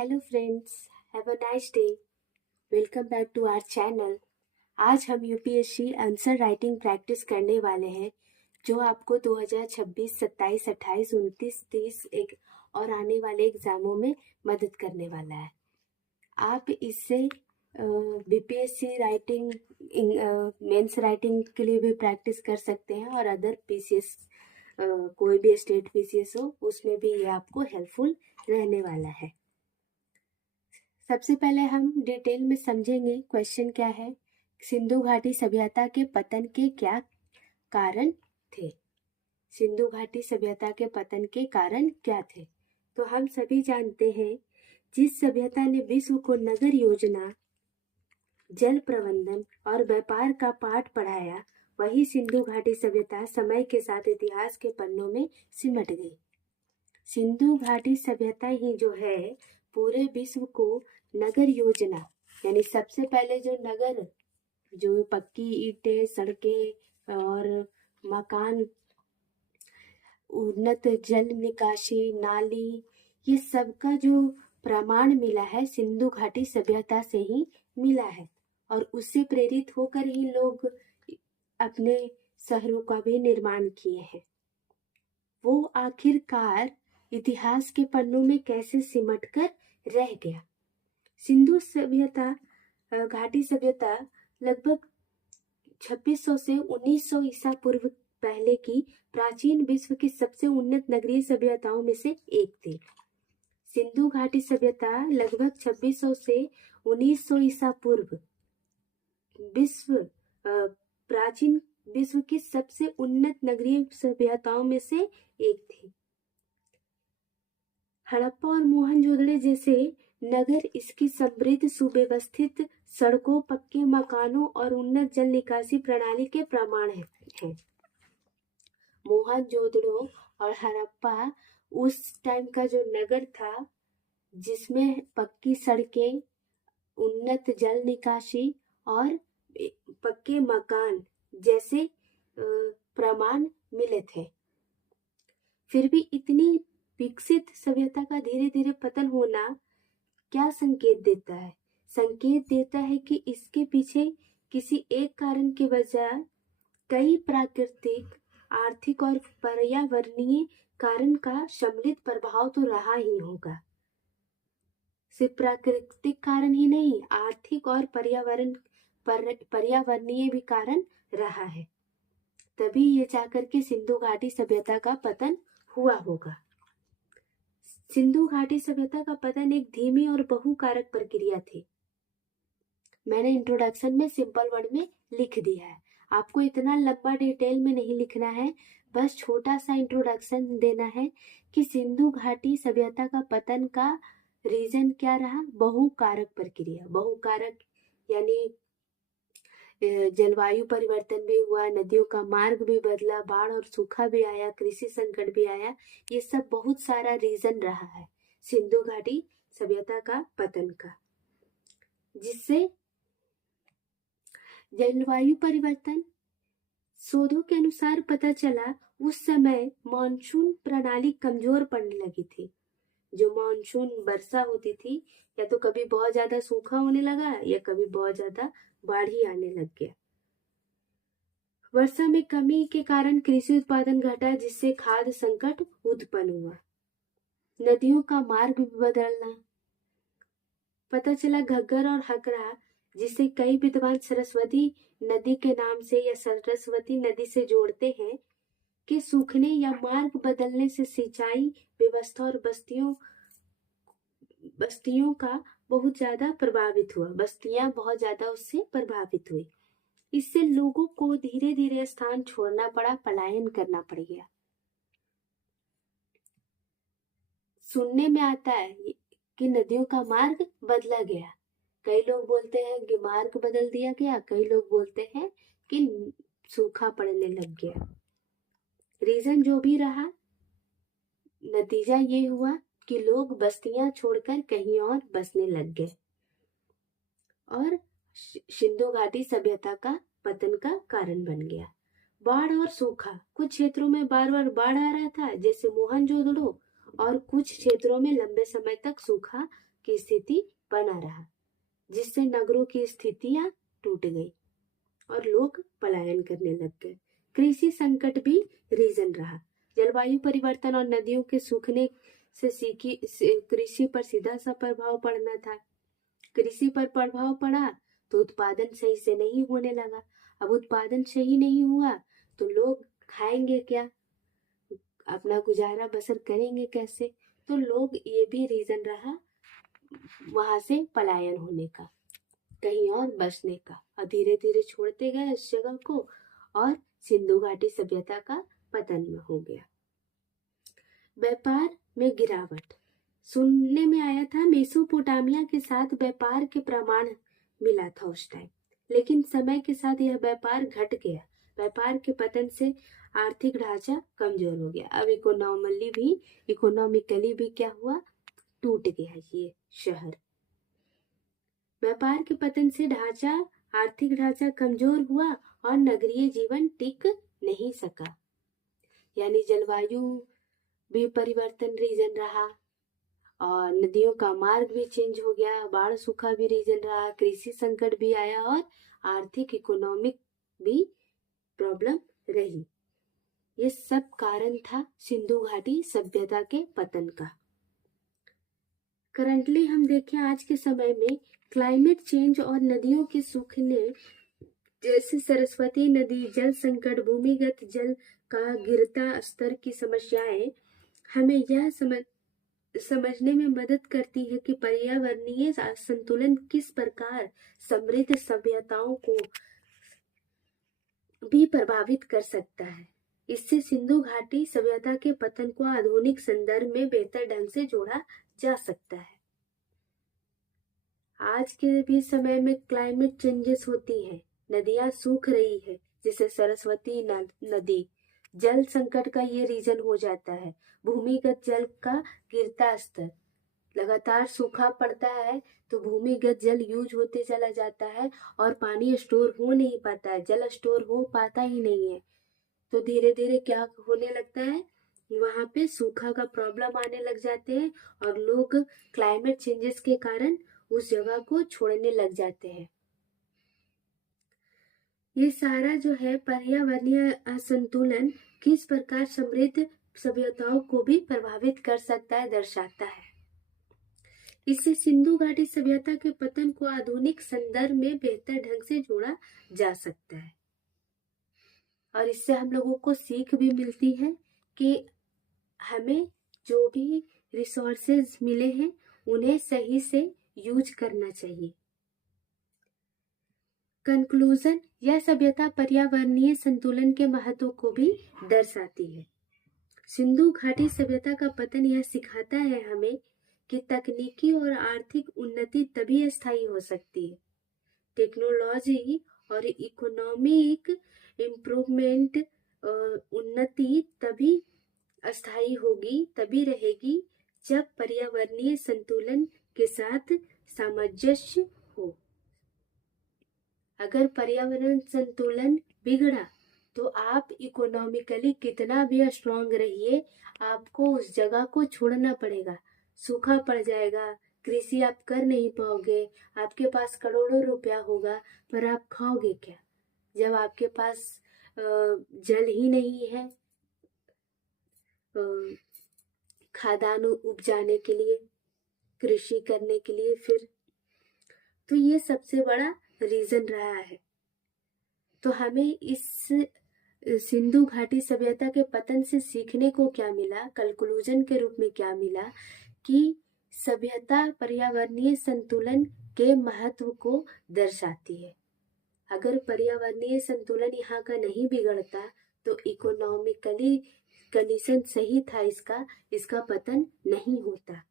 Hello friends, have a nice day. Welcome back to our channel. आज हम UPSC answer writing practice करने वाले हैं जो आपको 2026, 27, 28, 29, 30 एक और आने वाले एग्जामों में मदद करने वाला है। आप इससे बीपीएससी राइटिंग, मेंस राइटिंग के लिए भी प्रैक्टिस कर सकते हैं और अदर पीसीएस, कोई भी स्टेट पीसीएस हो उसमें भी ये आपको हेल्पफुल रहने वाला है। सबसे पहले हम डिटेल में समझेंगे क्वेश्चन क्या है। सिंधु घाटी सभ्यता के पतन के क्या कारण थे? सिंधु घाटी सभ्यता के पतन के कारण क्या थे? तो हम सभी जानते हैं, जिस सभ्यता ने विश्व को नगर योजना, जल प्रबंधन और व्यापार का पाठ पढ़ाया, वही सिंधु घाटी सभ्यता समय के साथ इतिहास के पन्नों में सिमट गई। सिंधु घाटी सभ्यता ही जो है पूरे विश्व को नगर योजना, यानी सबसे पहले जो नगर, जो पक्की ईंटें, सड़कें और मकान, उन्नत जल निकासी, नाली, ये सब का जो प्रमाण मिला है सिंधु घाटी सभ्यता से ही मिला है। और उससे प्रेरित होकर ही लोग अपने शहरों का भी निर्माण किए हैं। वो आखिरकार इतिहास के पन्नों में कैसे सिमट कर रह गया? सिंधु सभ्यता, घाटी सभ्यता लगभग 2600 से 1900 ईसा पूर्व पहले की प्राचीन विश्व की सबसे उन्नत नगरीय सभ्यताओं में से एक थी। सिंधु घाटी सभ्यता लगभग 2600 से 1900 ईसा पूर्व प्राचीन विश्व की सबसे उन्नत नगरीय सभ्यताओं में से एक थी। हड़प्पा और मोहनजोदड़ो जैसे नगर इसकी समृद्ध, सुव्यवस्थित सड़कों, पक्के मकानों और उन्नत जल निकासी प्रणाली के प्रमाण हैं। मोहनजोदड़ो और हड़प्पा उस टाइम का जो नगर था, जिसमें पक्की सड़कें, उन्नत जल निकासी और पक्के मकान जैसे प्रमाण मिले थे। फिर भी इतनी विकसित सभ्यता का धीरे धीरे पतन होना क्या संकेत देता है? संकेत देता है कि इसके पीछे किसी एक कारण के बजाय कई प्राकृतिक, आर्थिक और पर्यावरणीय कारण का सम्मिलित प्रभाव तो रहा ही होगा। सिर्फ प्राकृतिक कारण ही नहीं, आर्थिक और पर्यावरणीय भी कारण रहा है। तभी ये जाकर के सिंधु घाटी सभ्यता का पतन हुआ होगा। सिंधु घाटी सभ्यता का पतन एक धीमी और बहुकारक प्रक्रिया थी। मैंने इंट्रोडक्शन में सिंपल वर्ड में लिख दिया है। आपको इतना लंबा डिटेल में नहीं लिखना है, बस छोटा सा इंट्रोडक्शन देना है कि सिंधु घाटी सभ्यता का पतन का रीजन क्या रहा। बहुकारक प्रक्रिया। बहुकारक यानी जलवायु परिवर्तन भी हुआ, नदियों का मार्ग भी बदला, बाढ़ और सूखा भी आया, कृषि संकट भी आया। ये सब बहुत सारा रीजन रहा है सिंधु घाटी सभ्यता का पतन का, जिससे जलवायु परिवर्तन, शोधों के अनुसार पता चला उस समय मानसून प्रणाली कमजोर पड़ने लगी थी। जो मानसून वर्षा होती थी, या तो कभी बहुत ज्यादा सूखा होने लगा या कभी बहुत ज्यादा बाढ़ ही आने लग गया। वर्षा में कमी के कारण कृषि उत्पादन घटा, जिससे खाद्य संकट उत्पन्न हुआ। नदियों का मार्ग भी बदलना, पता चला घग्गर और हकरा, जिसे कई विद्वान सरस्वती नदी के नाम से या सरस्वती नदी से जोड़ते हैं, कि सूखने या मार्ग बदलने से सिंचाई व्यवस्था और बस्तियों का बहुत ज्यादा प्रभावित हुआ। बस्तियां बहुत ज्यादा उससे प्रभावित हुई। इससे लोगों को धीरे धीरे स्थान छोड़ना पड़ा, पलायन करना पड़ गया। सुनने में आता है कि नदियों का मार्ग बदला गया। कई लोग बोलते हैं कि मार्ग बदल दिया गया, कई लोग बोलते हैं कि सूखा पड़ने लग गया। रीजन जो भी रहा, नतीजा ये हुआ कि लोग बस्तियां छोड़कर कहीं और बसने लग गए और सिंधु घाटी सभ्यता का पतन का कारण बन गया। बाढ़ और सूखा, कुछ क्षेत्रों में बार बार बाढ़ आ रहा था जैसे मोहनजोदड़ो, और कुछ क्षेत्रों में लंबे समय तक सूखा की स्थिति बना रहा, जिससे नगरों की स्थितियां टूट गई और लोग पलायन करने लग गए। कृषि संकट भी रीजन रहा। जलवायु परिवर्तन और नदियों के सूखने से कृषि पर सीधा सा प्रभाव पड़ना था। कृषि पर प्रभाव पड़ा तो उत्पादन सही से नहीं होने लगा। अब उत्पादन सही नहीं हुआ तो लोग खाएंगे क्या, अपना गुजारा बसर करेंगे कैसे? तो लोग, ये भी रीजन रहा वहां से पलायन होने का, कहीं और बसने का, और धीरे धीरे छोड़ते गए उस जगह को, और सिंधु घाटी सभ्यता का पतन हो गया। व्यापार में गिरावट। सुनने में आया था मेसोपोटामिया के साथ व्यापार के प्रमाण मिला था उस टाइम, लेकिन समय के साथ यह व्यापार घट गया। व्यापार के पतन से आर्थिक ढांचा कमजोर हो गया। अब इकोनॉमिकली भी क्या हुआ, टूट गया ये शहर। व्यापार के पतन से आर्थिक ढांचा कमजोर हुआ और नगरीय जीवन टिक नहीं सका। यानी जलवायु भी परिवर्तन रीजन रहा, और नदियों का मार्ग भी चेंज हो गया, बाढ़ सूखा भी रीजन रहा, कृषि संकट भी आया, और आर्थिक इकोनॉमिक भी प्रॉब्लम रही। ये सब कारण था सिंधु घाटी सभ्यता के पतन का। करंटली हम देखें आज के समय में क्लाइमेट चेंज और नदियों के सूखने जैसे सरस्वती नदी जल संकट, भूमिगत जल का गिरता स्तर की समस्याएं हमें यह समझने में मदद करती है कि पर्यावरणीय संतुलन किस प्रकार समृद्ध सभ्यताओं को भी प्रभावित कर सकता है। इससे सिंधु घाटी सभ्यता के पतन को आधुनिक संदर्भ में बेहतर ढंग से जोड़ा जा सकता है। आज के भी समय में क्लाइमेट चेंजेस होती है, नदियां सूख रही है, जैसे सरस्वती नदी, जल संकट का ये रीजन हो जाता है। भूमिगत जल का गिरता स्तर, लगातार सूखा पड़ता है तो भूमिगत जल यूज होते चला जाता है और पानी स्टोर हो नहीं पाता है, जल स्टोर हो पाता ही नहीं है, तो धीरे धीरे क्या होने लगता है, वहां पे सूखा का प्रॉब्लम आने लग जाते हैं और लोग क्लाइमेट चेंजेस के कारण उस जगह को छोड़ने लग जाते हैं। ये सारा जो है पर्यावरणीय असंतुलन किस प्रकार समृद्ध सभ्यताओं को भी प्रभावित कर सकता है दर्शाता है। इससे सिंधु घाटी सभ्यता के पतन को आधुनिक संदर्भ में बेहतर ढंग से जोड़ा जा सकता है, और इससे हम लोगों को सीख भी मिलती है कि हमें जो भी रिसोर्सेज मिले हैं उन्हें सही से यूज करना चाहिए। कंक्लूजन, यह सभ्यता पर्यावरणीय संतुलन के महत्व को भी दर्शाती है। सिंधु घाटी सभ्यता का पतन यह सिखाता है हमें कि तकनीकी और आर्थिक उन्नति तभी स्थायी हो सकती है, टेक्नोलॉजी और इकोनॉमिक इम्प्रूवमेंट उन्नति तभी अस्थायी होगी, तभी रहेगी जब पर्यावरणीय संतुलन के साथ सामंजस्य हो। अगर पर्यावरण संतुलन बिगड़ा तो आप इकोनॉमिकली कितना भी स्ट्रांग रहिए, आपको उस जगह को छोड़ना पड़ेगा, सूखा पड़ जाएगा, कृषि आप कर नहीं पाओगे, आपके पास करोड़ों रुपया होगा पर आप खाओगे क्या जब आपके पास जल ही नहीं है खाद्यान्न उपजाने के लिए, कृषि करने के लिए। फिर तो ये सबसे बड़ा रीजन रहा है। तो हमें इस सिंधु घाटी सभ्यता के पतन से सीखने को क्या मिला, कंक्लूजन के रूप में क्या मिला, कि सभ्यता पर्यावरणीय संतुलन के महत्व को दर्शाती है। अगर पर्यावरणीय संतुलन यहाँ का नहीं बिगड़ता तो इकोनॉमिकली कंडीशन सही था, इसका पतन नहीं होता।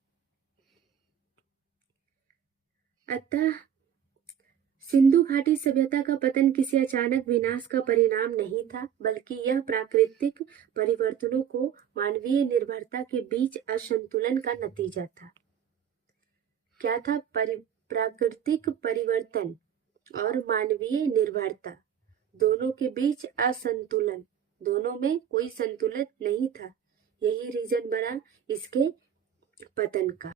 अतः सिंधु घाटी सभ्यता का पतन किसी अचानक विनाश का परिणाम नहीं था, बल्कि यह प्राकृतिक परिवर्तनों को मानवीय निर्भरता के बीच असंतुलन का नतीजा था। क्या था? प्राकृतिक परिवर्तन और मानवीय निर्भरता दोनों के बीच असंतुलन, दोनों में कोई संतुलन नहीं था। यही रीजन बना इसके पतन का।